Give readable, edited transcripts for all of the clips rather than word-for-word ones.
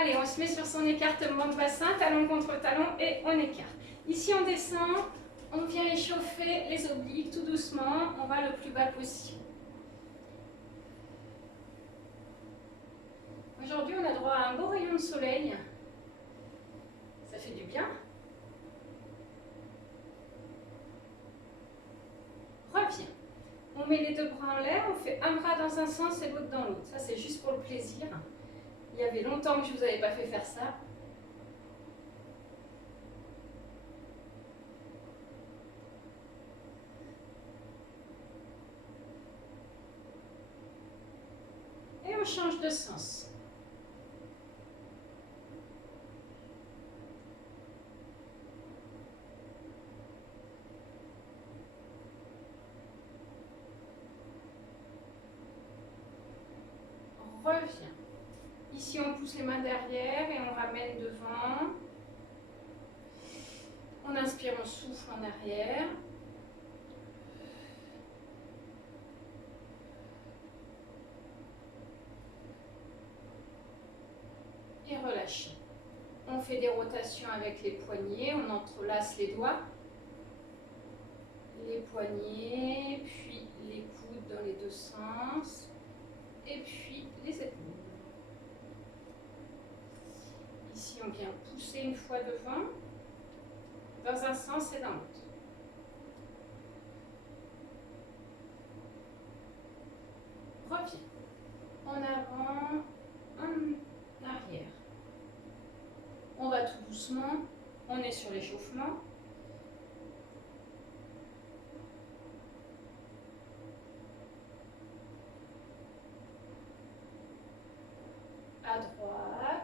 Allez, on se met sur son écartement de bassin, talon contre talon et on écarte. Ici, on descend, on vient échauffer les obliques tout doucement, on va le plus bas possible. Aujourd'hui, on a droit à un beau rayon de soleil. Ça fait du bien. Reviens. On met les deux bras en l'air, on fait un bras dans un sens et l'autre dans l'autre. Ça, c'est juste pour le plaisir. Il y avait longtemps que je ne vous avais pas fait faire ça. Et on change de sens. Reviens. Ici, on pousse les mains derrière et on ramène devant. On inspire, on souffle en arrière. Et relâchez. On fait des rotations avec les poignets, on entrelace les doigts. Les poignets, puis les coudes dans les deux sens. Et puis les épaules. Ici, on vient pousser une fois devant, dans un sens et dans l'autre. Reviens. En avant, en arrière. On va tout doucement, on est sur l'échauffement. À droite,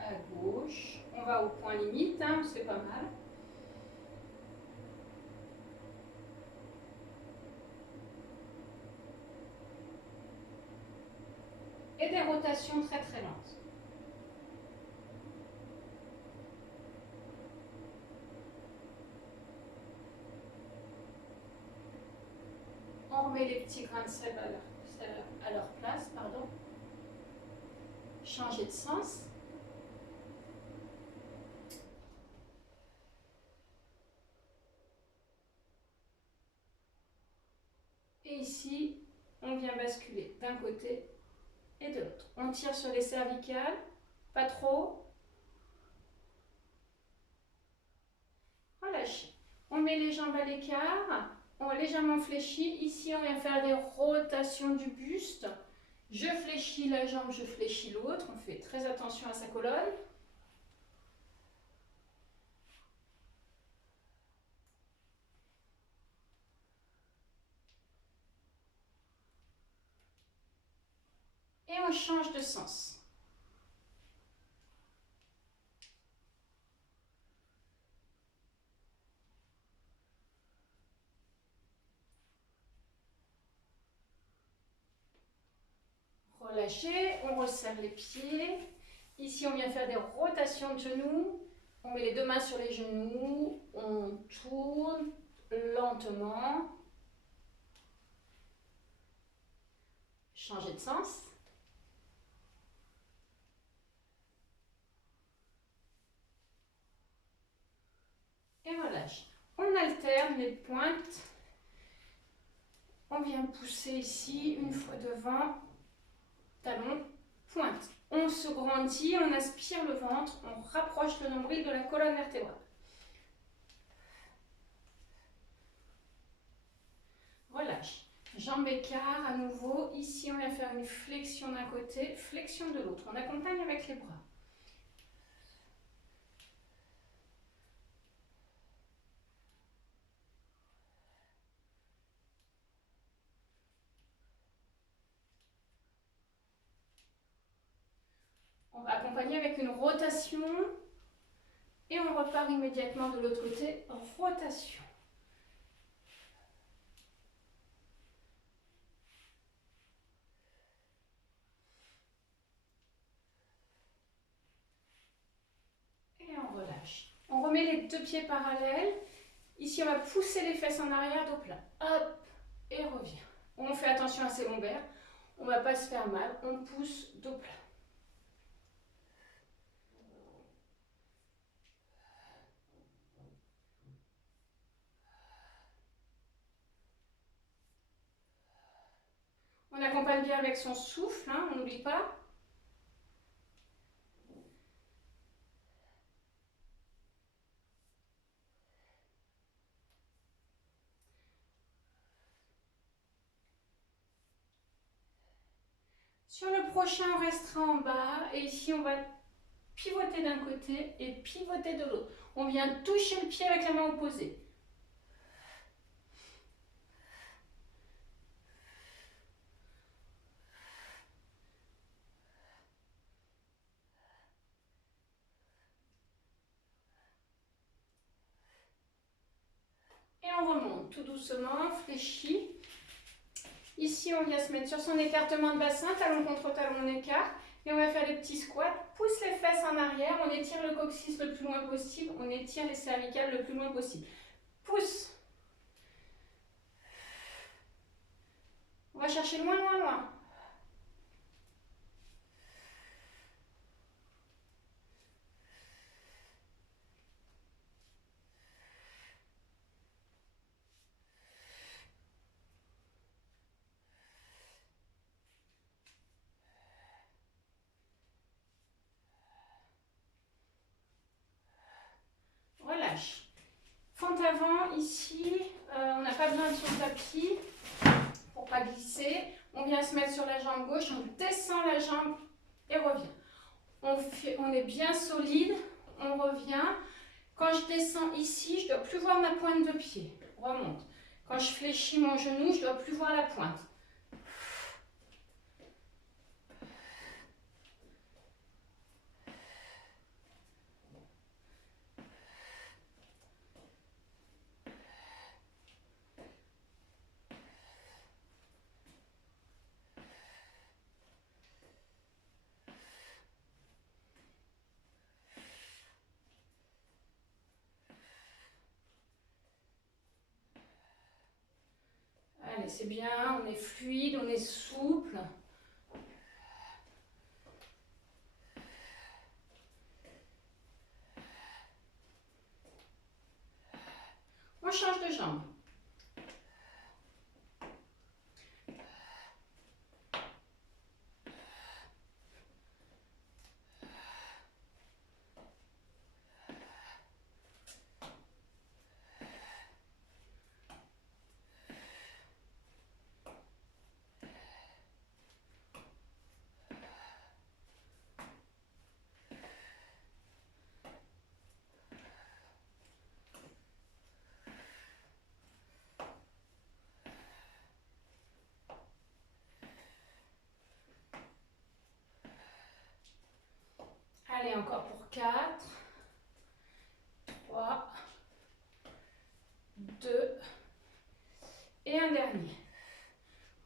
à gauche, on va au point limite, hein, c'est pas mal. Et des rotations très très lentes. On remet les petits grains de sel à leur place, pardon. Changer de sens. Et ici, on vient basculer d'un côté et de l'autre. On tire sur les cervicales, pas trop. Relâchez. On met les jambes à l'écart, on légèrement fléchit. Ici, on vient faire des rotations du buste. Je fléchis la jambe, je fléchis l'autre. On fait très attention à sa colonne. Et on change de sens. Relâchez, on resserre les pieds. Ici, on vient faire des rotations de genoux. On met les deux mains sur les genoux. On tourne lentement. Changer de sens. Et relâche. On alterne les pointes. On vient pousser ici, une fois devant, talon, pointe. On se grandit, on aspire le ventre, on rapproche le nombril de la colonne vertébrale. Relâche. Jambes écart à nouveau. Ici, on vient faire une flexion d'un côté, flexion de l'autre. On accompagne avec les bras. On va accompagner avec une rotation et on repart immédiatement de l'autre côté. Rotation. Et on relâche. On remet les deux pieds parallèles. Ici, on va pousser les fesses en arrière, dos plat. Hop, et revient. On fait attention à ses lombaires. On ne va pas se faire mal. On pousse, dos plat. On accompagne bien avec son souffle, hein, on n'oublie pas. Sur le prochain, on restera en bas et ici, on va pivoter d'un côté et pivoter de l'autre. On vient toucher le pied avec la main opposée. Et on remonte tout doucement, fléchi. Ici, on vient se mettre sur son écartement de bassin, talon contre talon, on écarte. Et on va faire des petits squats. Pousse les fesses en arrière, on étire le coccyx le plus loin possible, on étire les cervicales le plus loin possible. Pousse. On va chercher loin, loin, loin. Relâche. Fente avant, ici, on n'a pas besoin de son tapis pour pas glisser. On vient se mettre sur la jambe gauche, on descend la jambe et revient. On est bien solide, on revient. Quand je descends ici, je ne dois plus voir ma pointe de pied. Remonte. Quand je fléchis mon genou, je ne dois plus voir la pointe. Allez, c'est bien, on est fluide, on est souple. On change de jambe. Allez, encore pour 4, 3, 2 et un dernier.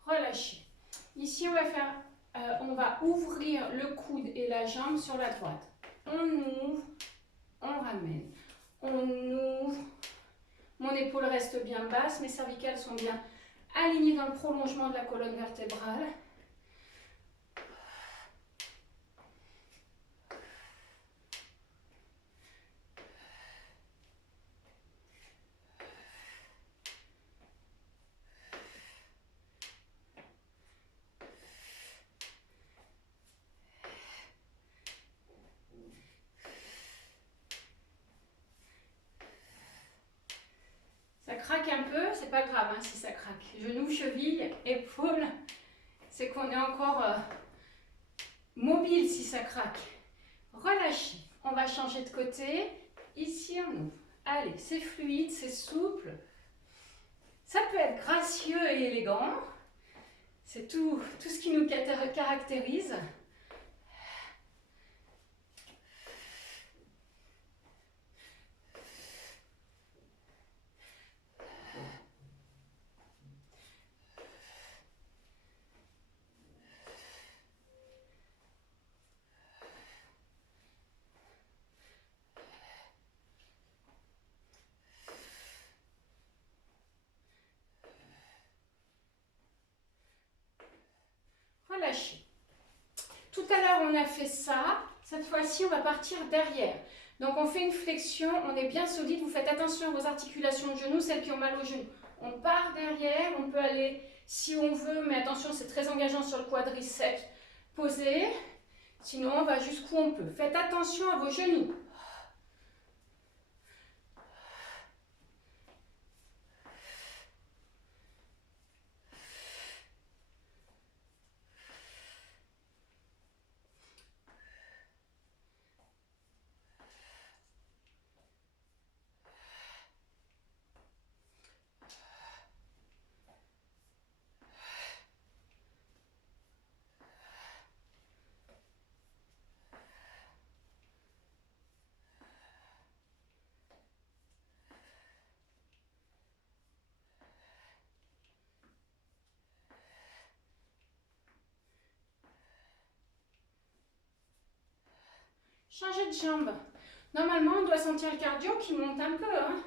Relâchez. Ici, on va ouvrir le coude et la jambe sur la droite. On ouvre, on ramène. On ouvre. Mon épaule reste bien basse, mes cervicales sont bien alignées dans le prolongement de la colonne vertébrale. Ça craque un peu, c'est pas grave hein, si ça craque. Genoux, chevilles, épaules, c'est qu'on est encore mobile si ça craque. Relâchez. On va changer de côté. Ici, on ouvre. Allez, c'est fluide, c'est souple. Ça peut être gracieux et élégant. C'est tout ce qui nous caractérise. Relâchez. Tout à l'heure, on a fait ça. Cette fois-ci, on va partir derrière. Donc, on fait une flexion, on est bien solide. Vous faites attention à vos articulations de genoux, celles qui ont mal au genou. On part derrière, on peut aller Si on veut, mais attention, c'est très engageant sur le quadriceps, posez. Sinon, on va jusqu'où on peut. Faites attention à vos genoux. Changez de jambe. Normalement, on doit sentir le cardio qui monte un peu, hein.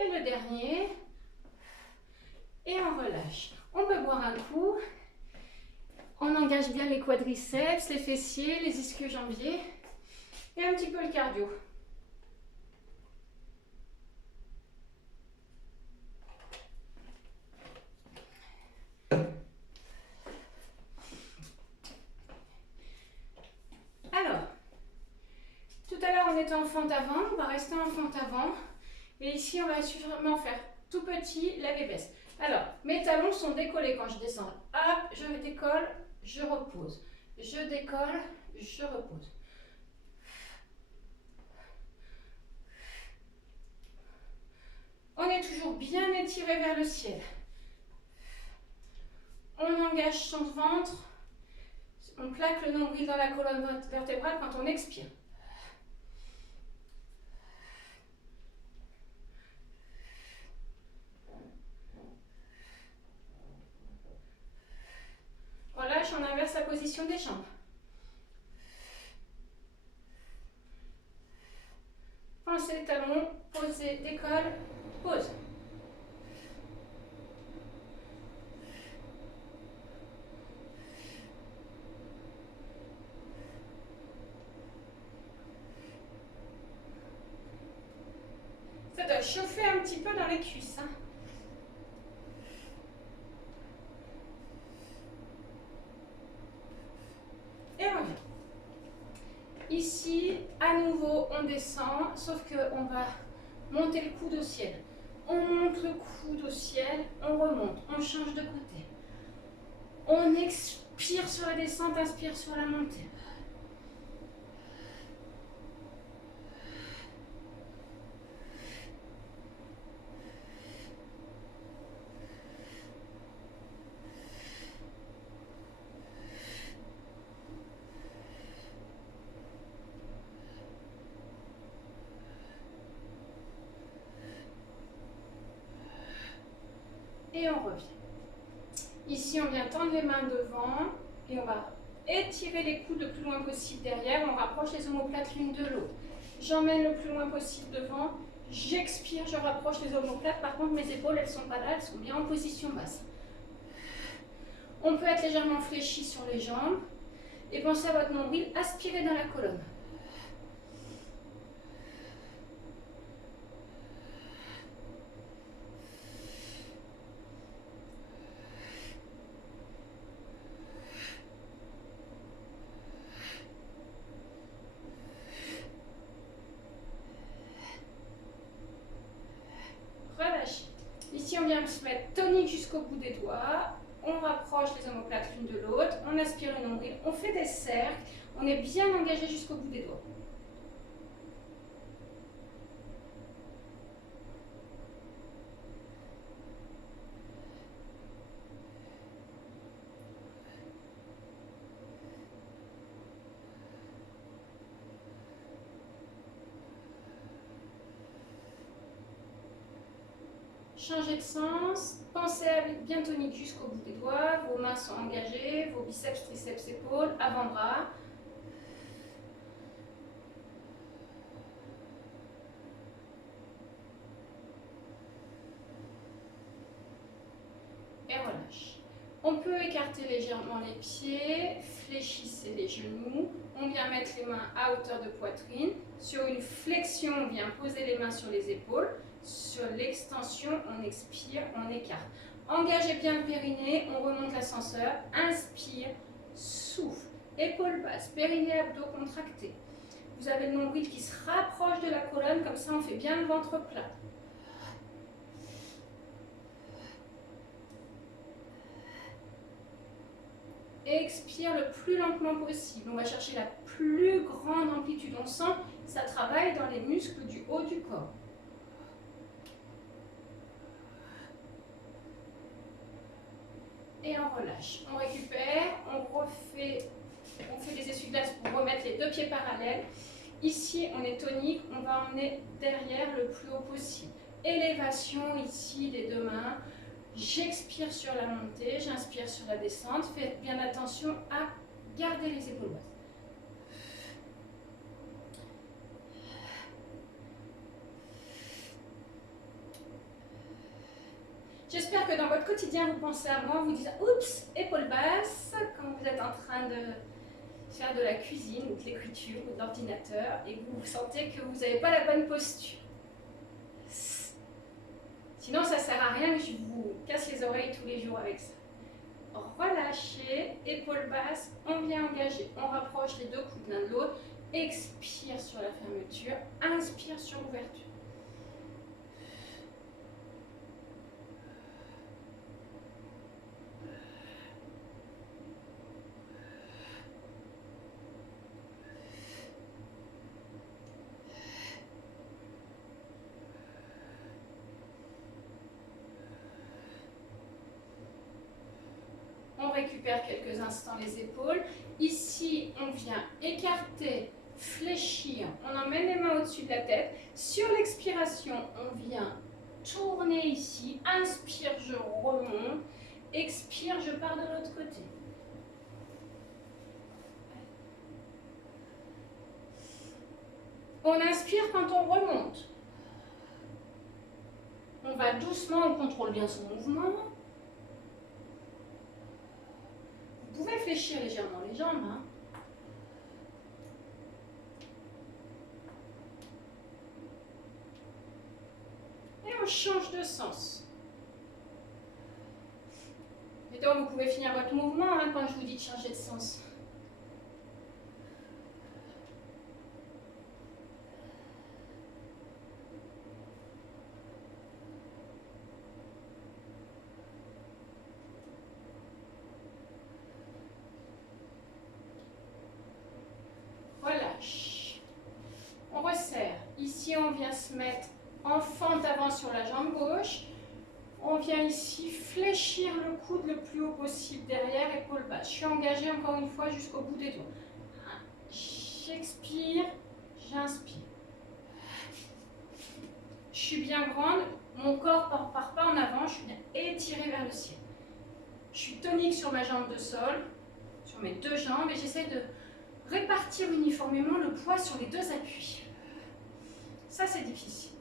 Et le dernier. Et on relâche. On peut boire un coup. On engage bien les quadriceps, les fessiers, les ischio-jambiers. Et un petit peu le cardio. Alors, tout à l'heure on était en fente avant, on va rester en fente avant. Et ici on va sûrement faire tout petit, lève-baisse. Alors, mes talons sont décollés quand je descends. Hop, je décolle, je repose. Je décolle, je repose. On est toujours bien étiré vers le ciel. On engage son ventre. On plaque le nombril dans la colonne vertébrale quand on expire. On lâche, on inverse la position des jambes. Pensez talons, posez, décolle, pose. Ça doit chauffer un petit peu dans les cuisses. Hein. Et on revient. Ici, à nouveau, on descend, sauf qu'on va monter le coude au ciel. On monte le coude au ciel, on remonte, on change de côté. On expire sur la descente, inspire sur la montée. Et on revient. Ici, on vient tendre les mains devant et on va étirer les coudes le plus loin possible derrière. On rapproche les omoplates l'une de l'autre. J'emmène le plus loin possible devant. J'expire, je rapproche les omoplates. Par contre, mes épaules, elles ne sont pas là, elles sont bien en position basse. On peut être légèrement fléchi sur les jambes. Et pensez à votre nombril, aspirez dans la colonne. Relâchez. Ici, on vient se mettre tonique jusqu'au bout des doigts. On rapproche les omoplates l'une de l'autre. On aspire le nombril. On fait des cercles. On est bien engagé jusqu'au bout des doigts. changez de sens. Pensez à être bien tonique jusqu'au bout des doigts. Vos mains sont engagées, vos biceps, triceps, épaules, avant-bras. Et relâche. On peut écarter légèrement les pieds, fléchissez les genoux. On vient mettre les mains à hauteur de poitrine. Sur une flexion, on vient poser les mains sur les épaules. Sur l'extension, on expire, on écarte. Engagez bien le périnée, on remonte l'ascenseur. Inspire, souffle. Épaules basses, périnée, abdos contractés. Vous avez le nombril qui se rapproche de la colonne, comme ça on fait bien le ventre plat. Expire le plus lentement possible. On va chercher la plus grande amplitude. On sent que ça travaille dans les muscles du haut du corps. Et on relâche. On récupère, on fait des essuie-glaces pour remettre les deux pieds parallèles. Ici, on est tonique, on va emmener derrière le plus haut possible. Élévation ici des deux mains. J'expire sur la montée, j'inspire sur la descente. Faites bien attention à garder les épaules basses. J'espère que dans votre quotidien, vous pensez à moi, vous dites « Oups, épaules basses » quand vous êtes en train de faire de la cuisine ou de l'écriture ou de l'ordinateur et que vous sentez que vous n'avez pas la bonne posture. Sinon, ça ne sert à rien que je vous casse les oreilles tous les jours avec ça. Relâchez, épaules basses, on vient engager, on rapproche les deux coudes l'un de l'autre, expire sur la fermeture, inspire sur l'ouverture. On récupère quelques instants les épaules. Ici, on vient écarter, fléchir. On emmène les mains au-dessus de la tête. Sur l'expiration, on vient tourner ici. Inspire, je remonte. Expire, je pars de l'autre côté. On inspire quand on remonte. On va doucement, on contrôle bien son mouvement. Vous pouvez fléchir légèrement les jambes. Hein. Et on change de sens. Et donc, vous pouvez finir votre mouvement hein, quand je vous dis de changer de sens. Relâche. On resserre. Ici, on vient se mettre en fente avant sur la jambe gauche. On vient ici fléchir le coude le plus haut possible derrière, épaule basse. Je suis engagée encore une fois jusqu'au bout des doigts. J'expire, j'inspire. Je suis bien grande, mon corps ne part pas en avant, je suis bien étirée vers le ciel. Je suis tonique sur ma jambe de sol, sur mes deux jambes, et j'essaie de répartir uniformément le poids sur les deux appuis. Ça, c'est difficile.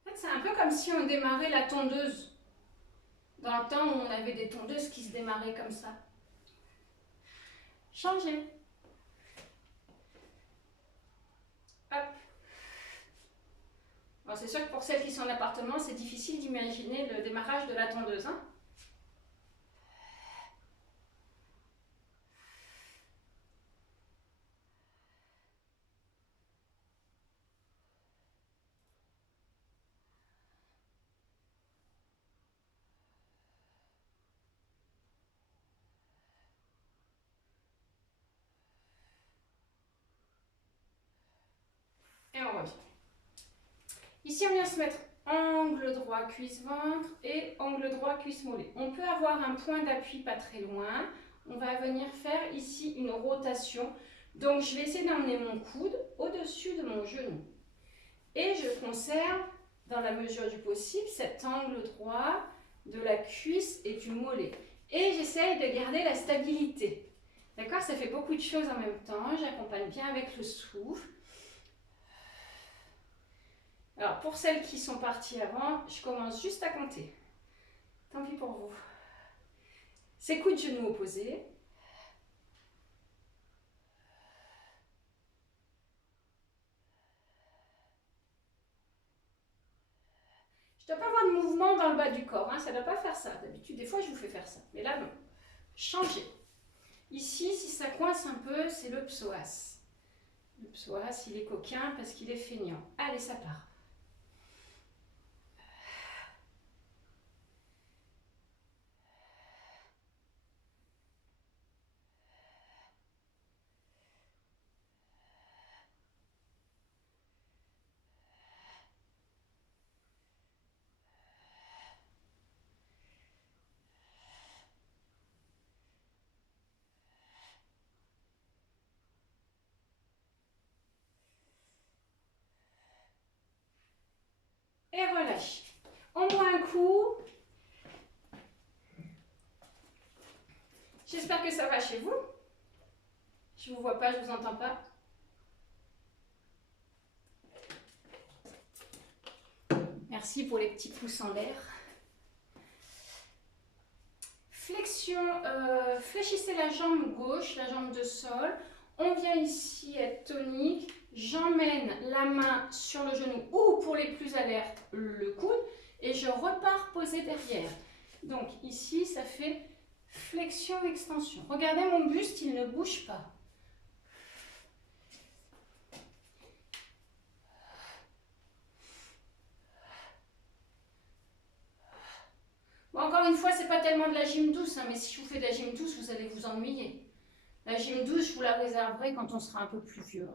En fait, c'est un peu comme si on démarrait la tondeuse. Dans le temps où on avait des tondeuses qui se démarraient comme ça. Changez. Hop. Bon, c'est sûr que pour celles qui sont en appartement, c'est difficile d'imaginer le démarrage de la tondeuse. Hein. Et on revient. Ici, on vient se mettre angle droit, cuisse-ventre et angle droit, cuisse-mollet. On peut avoir un point d'appui pas très loin. on va venir faire ici une rotation. Donc, je vais essayer d'emmener mon coude au-dessus de mon genou. Et je conserve, dans la mesure du possible, cet angle droit de la cuisse et du mollet. Et j'essaye de garder la stabilité. D'accord? Ça fait beaucoup de choses en même temps. J'accompagne bien avec le souffle. Alors, pour celles qui sont parties avant, je commence juste à compter. Tant pis pour vous. C'est coudes genoux opposés. Je ne dois pas avoir de mouvement dans le bas du corps, hein, ça ne doit pas faire ça. D'habitude, des fois, je vous fais faire ça. Mais là, non. Changez. Ici, si ça coince un peu, c'est le psoas. Le psoas, il est coquin parce qu'il est feignant. Allez, ça part. Et relâche. On boit un coup. J'espère que ça va chez vous. Je ne vous vois pas, je ne vous entends pas. Merci pour les petits pouces en l'air. Flexion, fléchissez la jambe gauche, la jambe de sol. On vient ici être tonique. J'emmène la main sur le genou ou pour les plus alertes, le coude. Et je repars poser derrière. Donc ici, ça fait flexion-extension. Regardez mon buste, il ne bouge pas. Bon, encore une fois, c'est pas tellement de la gym douce, hein, mais si je vous fais de la gym douce, vous allez vous ennuyer. La gym douce, je vous la réserverai quand on sera un peu plus vieux.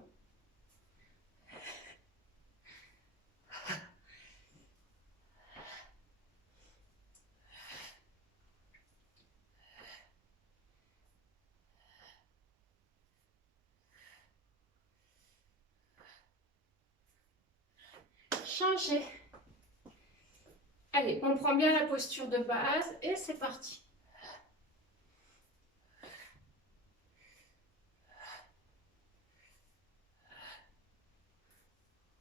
Changez. Allez, on prend bien la posture de base et c'est parti.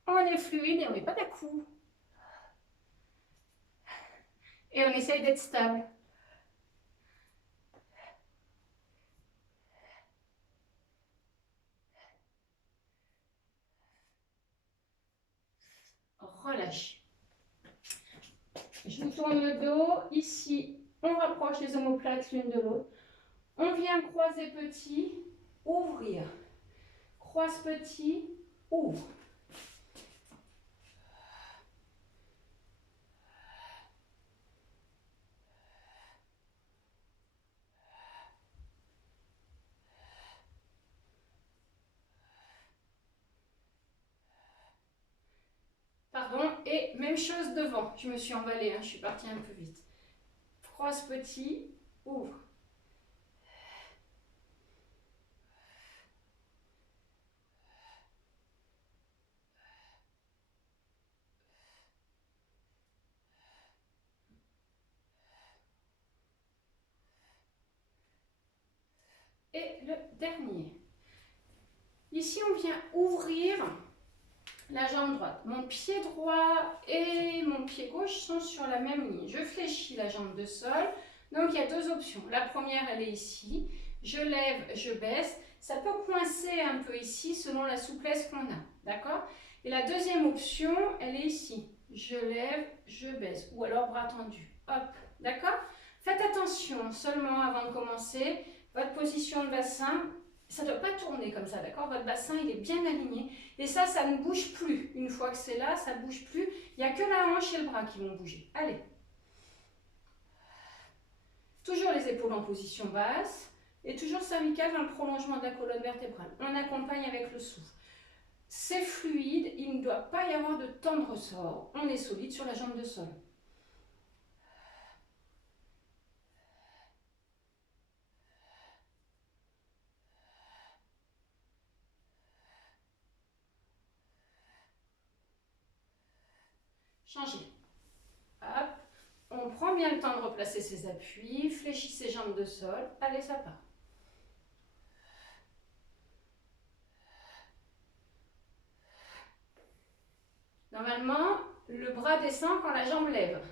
On est fluide et on n'est pas d'à-coup. Et on essaye d'être stable. Relâche. Je vous tourne le dos. Ici, on rapproche les omoplates l'une de l'autre. On vient croiser petit, ouvrir. Croise petit, ouvre. Pardon, et même chose devant. Je me suis emballée, hein, je suis partie un peu vite. Croise petit, ouvre. Et le dernier. Ici, on vient ouvrir la jambe droite. Mon pied droit et mon pied gauche sont sur la même ligne. Je fléchis la jambe de sol. Donc, il y a deux options. La première, elle est ici. Je lève, je baisse. Ça peut coincer un peu ici selon la souplesse qu'on a. D'accord? Et la deuxième option, elle est ici. Je lève, je baisse. Ou alors bras tendus. Hop. D'accord? Faites attention seulement avant de commencer. Votre position de bassin, ça ne doit pas tourner comme ça, d'accord? Votre bassin, il est bien aligné. Et ça ne bouge plus. Une fois que c'est là, ça ne bouge plus. Il n'y a que la hanche et le bras qui vont bouger. Allez. Toujours les épaules en position basse. Et toujours cervical dans le prolongement de la colonne vertébrale. On accompagne avec le souffle. C'est fluide. Il ne doit pas y avoir de temps de ressort. On est solide sur la jambe de sol. Changez. Hop. On prend bien le temps de replacer ses appuis, fléchit ses jambes de sol. Allez, ça part. Normalement, le bras descend quand la jambe lève.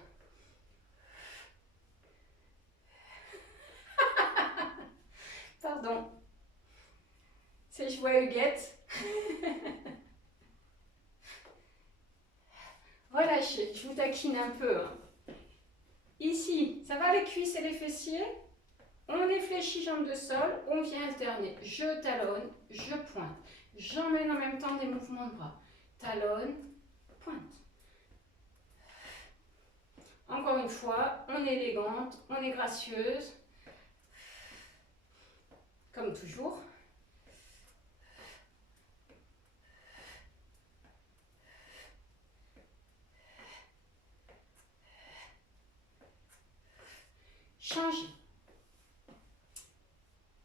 Pardon. C'est je vois Huguette. Relâchez, je vous taquine un peu. Hein. Ici, ça va les cuisses et les fessiers? On les fléchit jambes de sol, on vient alterner. Je talonne, je pointe. J'emmène en même temps des mouvements de bras. Talonne, pointe. Encore une fois, on est élégante, on est gracieuse. Comme toujours. Changez.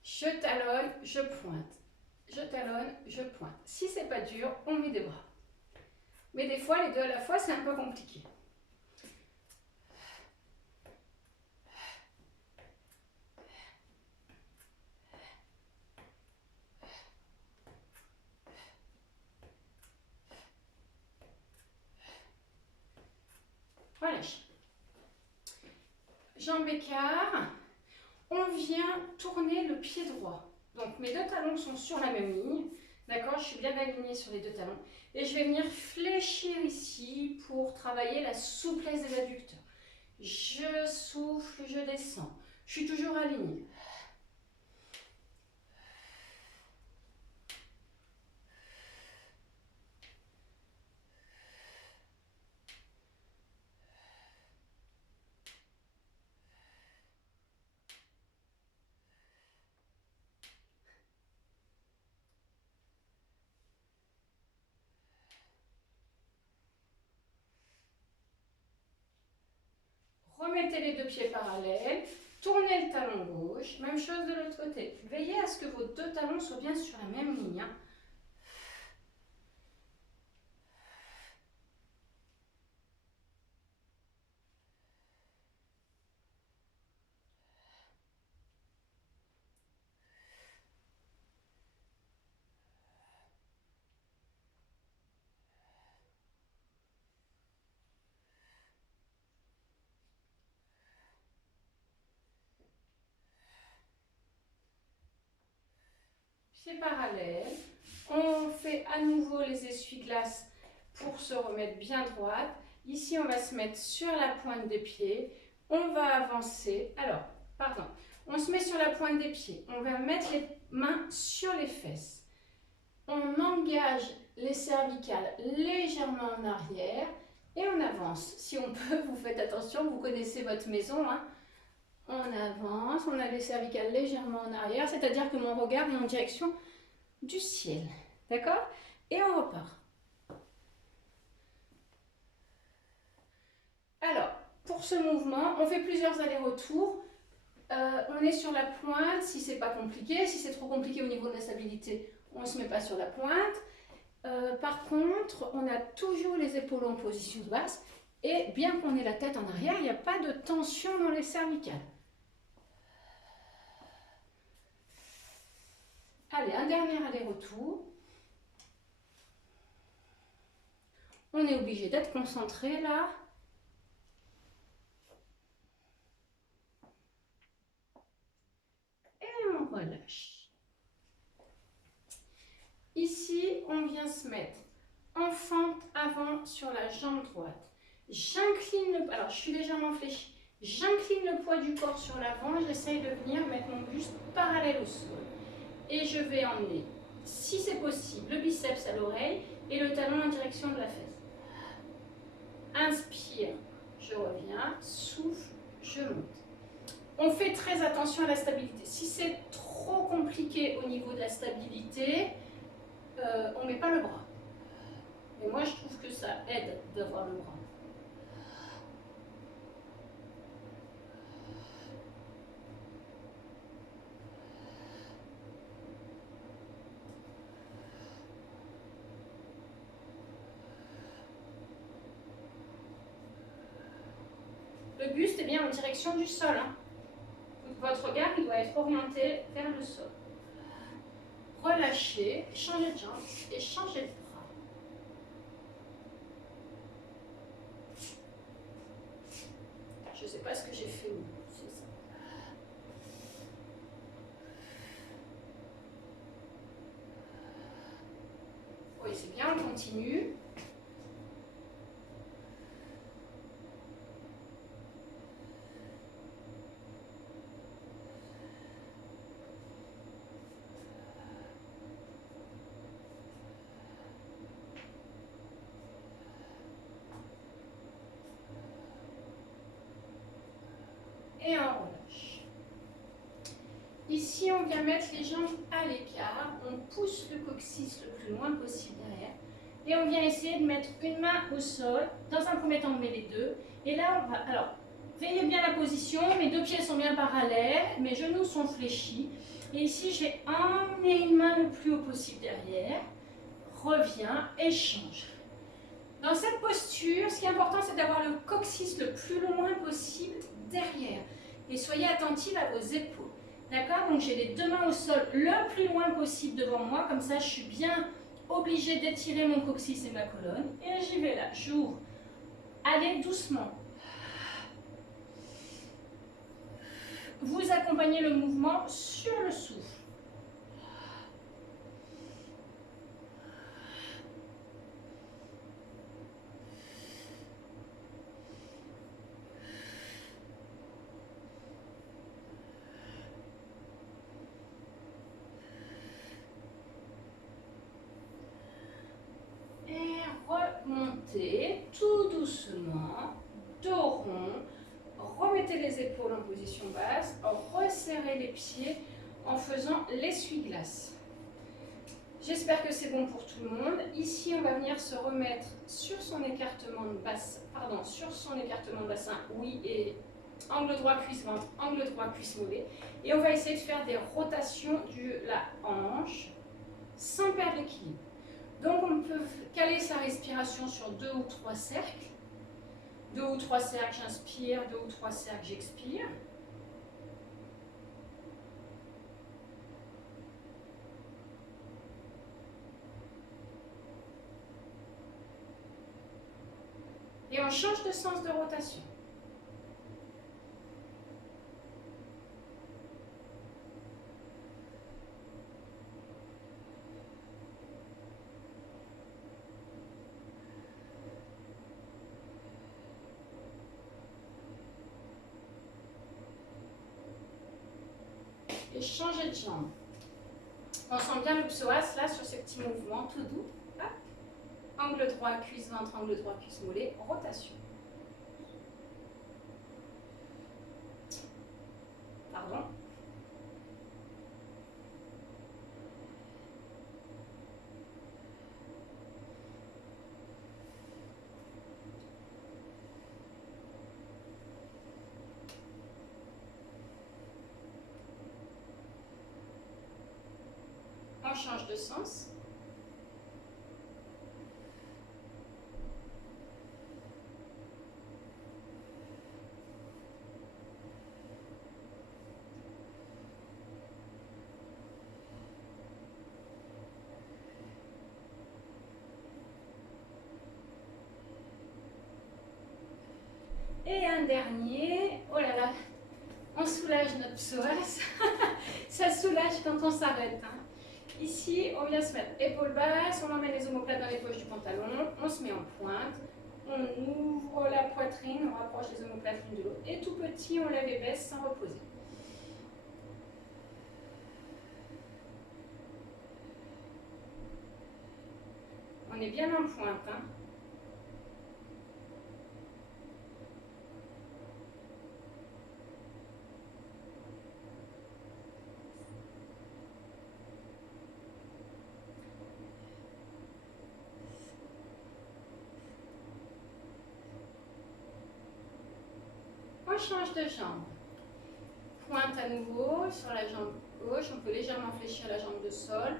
Je talonne, je pointe. Je talonne, je pointe. Si c'est pas dur, on met des bras. Mais des fois, les deux à la fois, c'est un peu compliqué. Relâche. Jambe écart. On vient tourner le pied droit. Donc mes deux talons sont sur la même ligne. D'accord, je suis bien alignée sur les deux talons. Et je vais venir fléchir ici pour travailler la souplesse des adducteurs. Je souffle, je descends. Je suis toujours alignée. Remettez les deux pieds parallèles. Tournez le talon gauche. Même chose de l'autre côté. Veillez à ce que vos deux talons soient bien sur la même ligne. Hein. Pieds parallèles. On fait à nouveau les essuie-glaces pour se remettre bien droite. Ici, on va se mettre sur la pointe des pieds. On va avancer. Alors, pardon. On se met sur la pointe des pieds. On va mettre les mains sur les fesses. On engage les cervicales légèrement en arrière et on avance. Si on peut, vous faites attention, vous connaissez votre maison. Hein. On avance, on a les cervicales légèrement en arrière, c'est-à-dire que mon regard est en direction du ciel. D'accord? Et on repart. Alors, pour ce mouvement, on fait plusieurs allers-retours. On est sur la pointe si c'est pas compliqué. Si c'est trop compliqué au niveau de la stabilité, on ne se met pas sur la pointe. Par contre, on a toujours les épaules en position basse. Et bien qu'on ait la tête en arrière, il n'y a pas de tension dans les cervicales. Allez, un dernier aller-retour. On est obligé d'être concentré là. Et on relâche. Ici, on vient se mettre en fente avant sur la jambe droite. J'incline le... Alors, je suis légèrement fléchie. J'incline le poids du corps sur l'avant. J'essaye de venir mettre mon buste parallèle au sol. Et je vais emmener, si c'est possible, le biceps à l'oreille et le talon en direction de la fesse. Inspire, je reviens, souffle, je monte. On fait très attention à la stabilité. Si c'est trop compliqué au niveau de la stabilité, on ne met pas le bras. Mais moi, je trouve que ça aide d'avoir le bras. Le buste est bien en direction du sol. Hein. Votre regard il doit être orienté vers le sol. Relâchez, changez de jambe et changez de bras. Je ne sais pas ce que j'ai fait, c'est ça. Oui, c'est bien, on continue. Et on relâche. Ici, on vient mettre les jambes à l'écart. On pousse le coccyx le plus loin possible derrière. Et on vient essayer de mettre une main au sol. Dans un premier temps, on met les deux. Et là, on va... Alors, veillez bien la position. Mes deux pieds sont bien parallèles. Mes genoux sont fléchis. Et ici, je vais emmener une main le plus haut possible derrière. Reviens et change. Dans cette posture, ce qui est important, c'est d'avoir le coccyx le plus loin possible derrière. Et soyez attentifs à vos épaules. D'accord? Donc j'ai les deux mains au sol le plus loin possible devant moi. Comme ça, je suis bien obligée d'étirer mon coccyx et ma colonne. Et j'y vais là. J'ouvre. Allez doucement. Vous accompagnez le mouvement sur le souffle. Remontez tout doucement, dos rond, remettez les épaules en position basse, resserrez les pieds en faisant l'essuie-glace. J'espère que c'est bon pour tout le monde. Ici, on va venir se remettre sur son écartement de bassin, oui, et angle droit cuisse-ventre, angle droit cuisse-mollet. Et on va essayer de faire des rotations de la hanche sans perdre l'équilibre. Donc on peut caler sa respiration sur 2 ou 3 cercles. 2 ou 3 cercles, j'inspire, 2 ou 3 cercles, j'expire. Et on change de sens de rotation. Et changer de jambe. On sent bien le psoas là sur ces petits mouvements tout doux. Hop. Angle droit, cuisse ventre, angle droit, cuisse mollet, rotation. Pardon. On change de sens. Et un dernier. Oh là là, on soulage notre psoas. Ça soulage quand on s'arrête. Hein. Ici, on vient se mettre épaules basses, on emmène les omoplates dans les poches du pantalon, on se met en pointe, on ouvre la poitrine, on rapproche les omoplates l'une de l'autre, et tout petit, on lève et baisse sans reposer. On est bien en pointe. Hein. On change de jambe. Pointe à nouveau sur la jambe gauche. On peut légèrement fléchir la jambe de sol.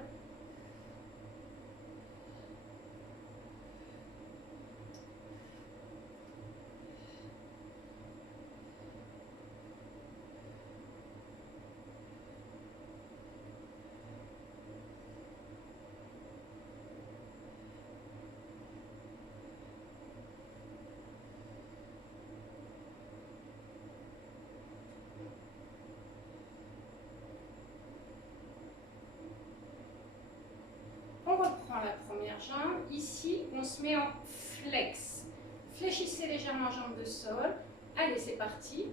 première jambe. Ici, on se met en flex. Fléchissez légèrement jambe de sol. Allez, c'est parti.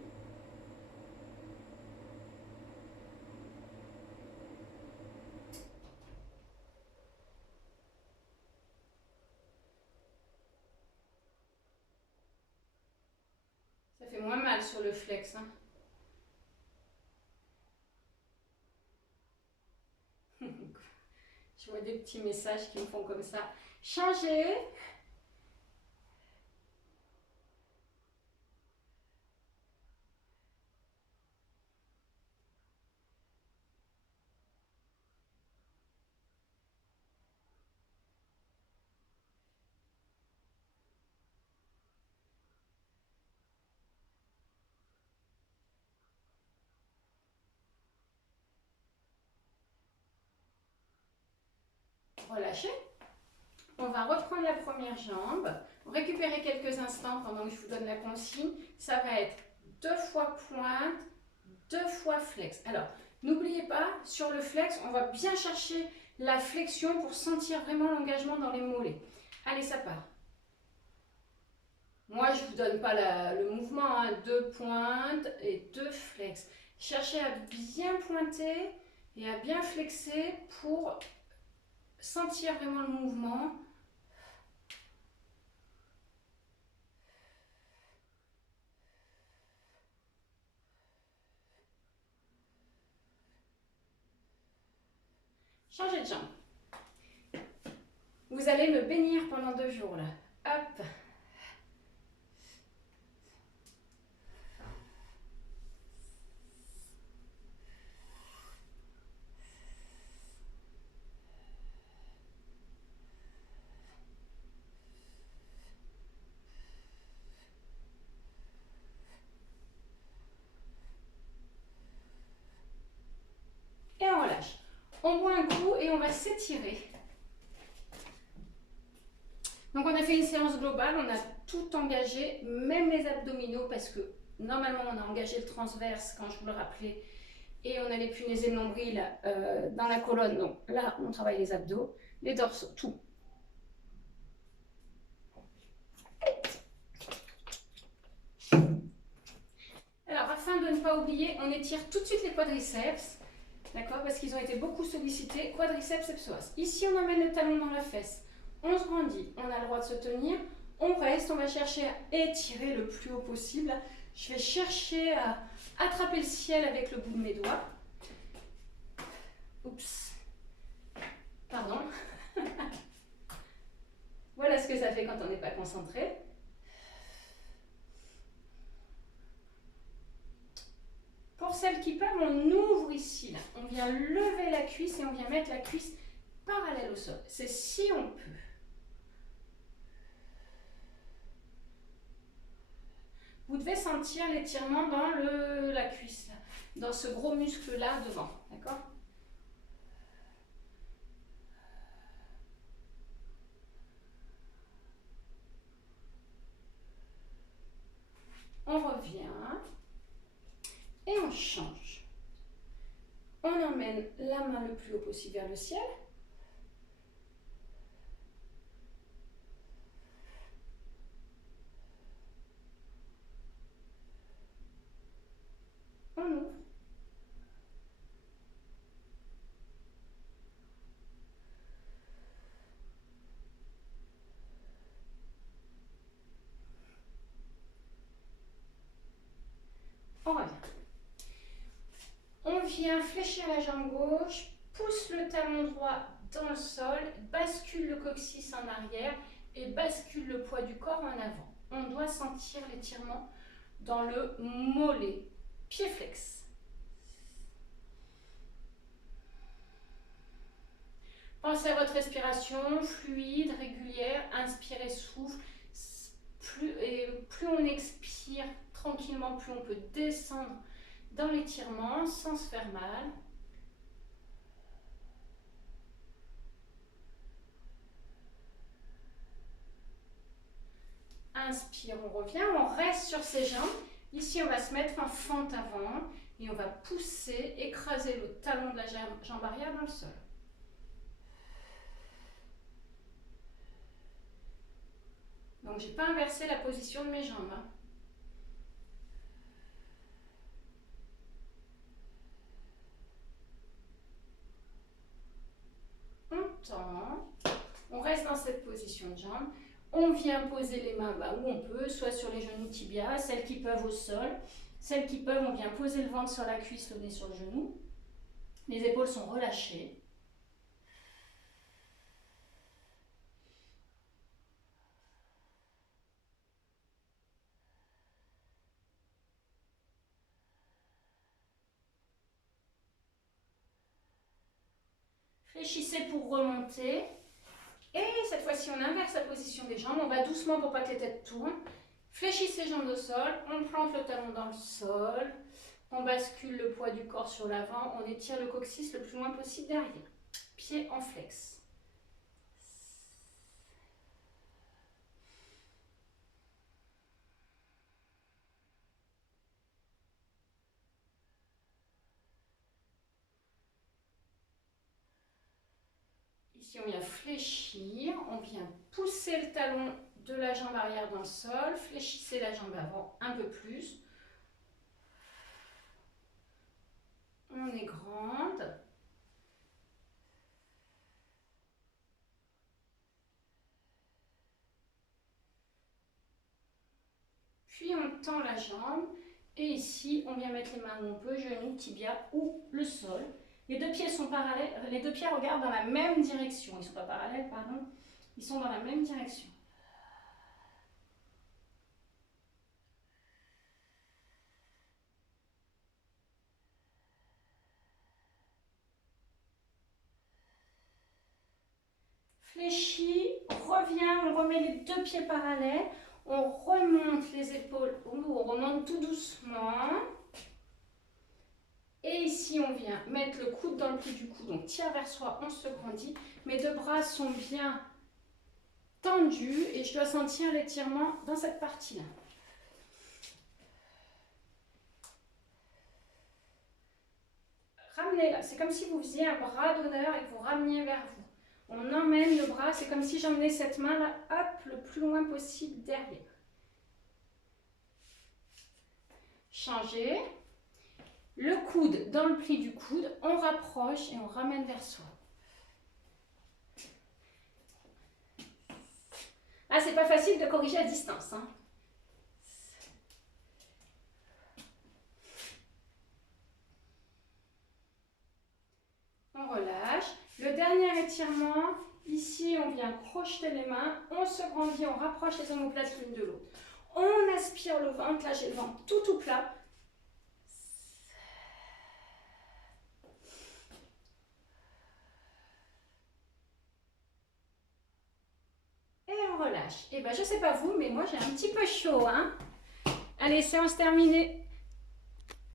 Ça fait moins mal sur le flex, hein. Je vois des petits messages qui me font comme ça. Changez. Relâchez. On va reprendre la première jambe. Récupérer quelques instants pendant que je vous donne la consigne. Ça va être 2 fois pointe, 2 fois flex. Alors, n'oubliez pas, sur le flex, on va bien chercher la flexion pour sentir vraiment l'engagement dans les mollets. Allez, ça part. Moi, je ne vous donne pas le mouvement, hein. 2 pointes et 2 flex. Cherchez à bien pointer et à bien flexer pour sentir vraiment le mouvement. Changez de jambe. Vous allez me bénir pendant 2 jours là. Hop. Et on relâche. On boit un coup et on va s'étirer. Donc on a fait une séance globale, on a tout engagé, même les abdominaux, parce que normalement on a engagé le transverse quand je vous le rappelais, et on a les punaises et le nombril dans la colonne. Donc là on travaille les abdos, les dorsaux, tout. Alors afin de ne pas oublier, on étire tout de suite les quadriceps, d'accord, parce qu'ils ont été beaucoup sollicités, quadriceps et psoas. Ici on emmène le talon dans la fesse. On se grandit, on a le droit de se tenir, on reste, on va chercher à étirer le plus haut possible. Je vais chercher à attraper le ciel avec le bout de mes doigts. Oups, pardon. Voilà ce que ça fait quand on n'est pas concentré. Pour celles qui peuvent, on ouvre ici, là. On vient lever la cuisse et on vient mettre la cuisse parallèle au sol. C'est si on peut. Vous devez sentir l'étirement dans la cuisse, là, dans ce gros muscle-là devant, d'accord? On revient et on change. On emmène la main le plus haut possible vers le ciel. On ouvre. On revient. On vient fléchir la jambe gauche, pousse le talon droit dans le sol, bascule le coccyx en arrière et bascule le poids du corps en avant. On doit sentir l'étirement dans le mollet, pied flex. Pensez à votre respiration fluide, régulière, inspirez, souffle. Plus on expire tranquillement, plus on peut descendre dans l'étirement sans se faire mal. Inspire, on revient, on reste sur ses jambes. Ici, on va se mettre en fente avant et on va pousser, écraser le talon de la jambe arrière dans le sol. Donc, je n'ai pas inversé la position de mes jambes. Hein. On tend. On reste dans cette position de jambe. On vient poser les mains où on peut, soit sur les genoux tibia, celles qui peuvent au sol. Celles qui peuvent, on vient poser le ventre sur la cuisse, le nez sur le genou. Les épaules sont relâchées. Fléchissez pour remonter. Et cette fois-ci, on inverse la position des jambes. On va doucement pour pas que les têtes tournent. Fléchissez les jambes au sol. On plante le talon dans le sol. On bascule le poids du corps sur l'avant. On étire le coccyx le plus loin possible derrière. Pied en flex. Ici, on vient fléchir, on vient pousser le talon de la jambe arrière dans le sol, fléchissez la jambe avant un peu plus. On est grande. Puis on tend la jambe et ici, on vient mettre les mains où on peut, genoux, tibia ou le sol. Les deux pieds sont parallèles, les deux pieds regardent dans la même direction. Ils ne sont pas parallèles, pardon. Ils sont dans la même direction. Fléchis, revient, on remet les deux pieds parallèles. On remonte les épaules, on remonte tout doucement. Et ici, on vient mettre le coude dans le pli du cou, donc tire vers soi, on se grandit. Mes deux bras sont bien tendus et je dois sentir l'étirement dans cette partie-là. Ramenez là, c'est comme si vous faisiez un bras d'honneur et que vous rameniez vers vous. On emmène le bras, c'est comme si j'emmenais cette main-là, hop, le plus loin possible derrière. Changez. Le coude dans le pli du coude, on rapproche et on ramène vers soi. Ah, c'est pas facile de corriger à distance. Hein. On relâche. Le dernier étirement, ici on vient crocheter les mains, on se grandit, on rapproche les omoplates l'une de l'autre. On aspire le ventre, là j'ai le ventre tout plat. Relâche. Et ben je sais pas vous, mais moi j'ai un petit peu chaud. Hein. Allez, séance terminée.